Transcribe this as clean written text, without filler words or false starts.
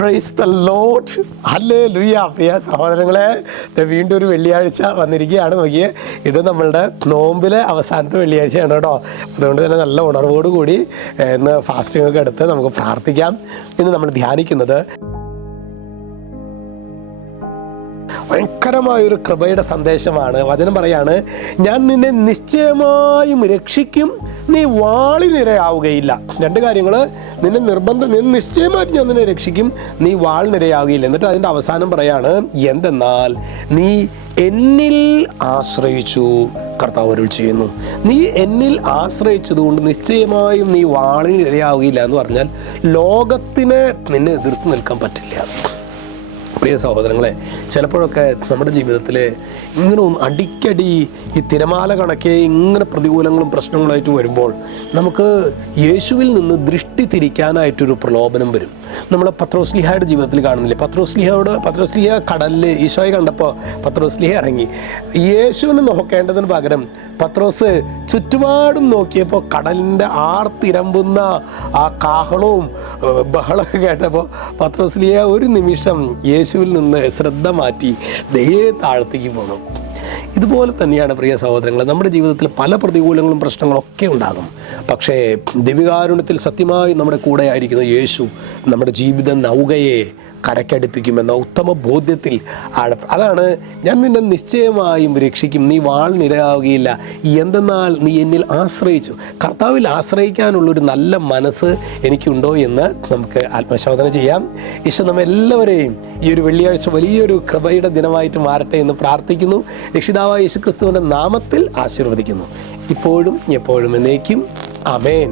Praise the Lord. Hallelujah. പ്രിയ സഹോദരങ്ങളെ, വീണ്ടും ഒരു വെള്ളിയാഴ്ച വന്നിരിക്കുകയാണ്. നോക്കിയേ, ഇത് നമ്മളുടെ നോമ്പിലെ അവസാനത്തെ വെള്ളിയാഴ്ചയാണ് കേട്ടോ. അതുകൊണ്ട് തന്നെ നല്ല ഉണർവോടുകൂടി ഇന്ന് ഫാസ്റ്റിംഗ് ഒക്കെ എടുത്ത് നമുക്ക് പ്രാർത്ഥിക്കാം. ഇന്ന് നമ്മൾ ധ്യാനിക്കുന്നത് ഭയങ്കരമായൊരു കൃപയുടെ സന്ദേശമാണ്. വചനം പറയാണ്, ഞാൻ നിന്നെ നിശ്ചയമായും രക്ഷിക്കും, നീ വാളിനിരയാവുകയില്ല. രണ്ട് കാര്യങ്ങൾ, നിന്നെ നിശ്ചയമായിട്ട് ഞാൻ നിന്നെ രക്ഷിക്കും, നീ വാളിനിരയാവുകയില്ല. എന്നിട്ട് അതിൻ്റെ അവസാനം പറയാണ്, എന്തെന്നാൽ നീ എന്നിൽ ആശ്രയിച്ചു. കർത്താവ് അരുൾ ചെയ്യുന്നു, നീ എന്നിൽ ആശ്രയിച്ചതുകൊണ്ട് നിശ്ചയമായും നീ വാളിനിരയാവുകയില്ല എന്ന് പറഞ്ഞാൽ ലോകത്തിന് നിന്നെ എതിർത്ത് നിൽക്കാൻ പറ്റില്ല. പ്രിയ സഹോദരങ്ങളെ, ചിലപ്പോഴൊക്കെ നമ്മുടെ ജീവിതത്തിൽ ഇങ്ങനെ അടിക്കടി ഈ തിരമാല കണക്കെ ഇങ്ങനെ പ്രതികൂലങ്ങളും പ്രശ്നങ്ങളായിട്ട് വരുമ്പോൾ നമുക്ക് യേശുവിൽ നിന്ന് ദൃഷ്ടി തിരിക്കാനായിട്ടൊരു പ്രലോഭനം വരും. നമ്മൾ പത്രോസ്ലിഹയുടെ ജീവിതത്തിൽ കാണുന്നില്ലേ? പത്രോസ്ലിഹ കടലിൽ ഈശോയെ കണ്ടപ്പോൾ പത്രോസ്ലിഹ ഇറങ്ങി. യേശുവിനെ നോക്കേണ്ടതിന് പകരം പത്രോസ് ചുറ്റുപാടും നോക്കിയപ്പോൾ കടലിൻ്റെ ആർത്തിരമ്പുന്ന ആ കാഹളവും ബഹളമൊക്കെ കേട്ടപ്പോൾ പത്രോസ്ലിഹ ഒരു നിമിഷം യേശുവിൽ നിന്ന് ശ്രദ്ധ മാറ്റി ദയേ താഴത്തേക്ക് പോകും. ഇതുപോലെ തന്നെയാണ് പ്രിയ സഹോദരങ്ങളെ, നമ്മുടെ ജീവിതത്തിൽ പല പ്രതികൂലങ്ങളും പ്രശ്നങ്ങളൊക്കെ ഉണ്ടാകും. പക്ഷേ ദിവ്യകാരുണ്യത്തിൽ സത്യമായി നമ്മുടെ കൂടെ ആയിരിക്കുന്ന യേശു നമ്മുടെ ജീവിത നൗകയെ കരക്കടുപ്പിക്കുമെന്ന ഉത്തമ ബോധ്യത്തിൽ അതാണ് ഞാൻ നിന്നെ നിശ്ചയമായും രക്ഷിക്കും, നീ വാളിനിരയാവുകയില്ല. എന്തെന്നാൽ നീ എന്നിൽ ആശ്രയിച്ചു. കർത്താവിൽ ആശ്രയിക്കാനുള്ളൊരു നല്ല മനസ്സ് എനിക്കുണ്ടോ എന്ന് നമുക്ക് ആത്മശോധന ചെയ്യാം. ഈശോ നമ്മെല്ലാവരെയും ഈ ഒരു വെള്ളിയാഴ്ച വലിയൊരു കൃപയുടെ ദിനമായിട്ട് മാറട്ടെ എന്ന് പ്രാർത്ഥിക്കുന്നു. രക്ഷിതാവായ യേശുക്രിസ്തുവിൻ്റെ നാമത്തിൽ ആശീർവദിക്കുന്നു. ഇപ്പോഴും എപ്പോഴും എന്നേക്കും. ആമേൻ.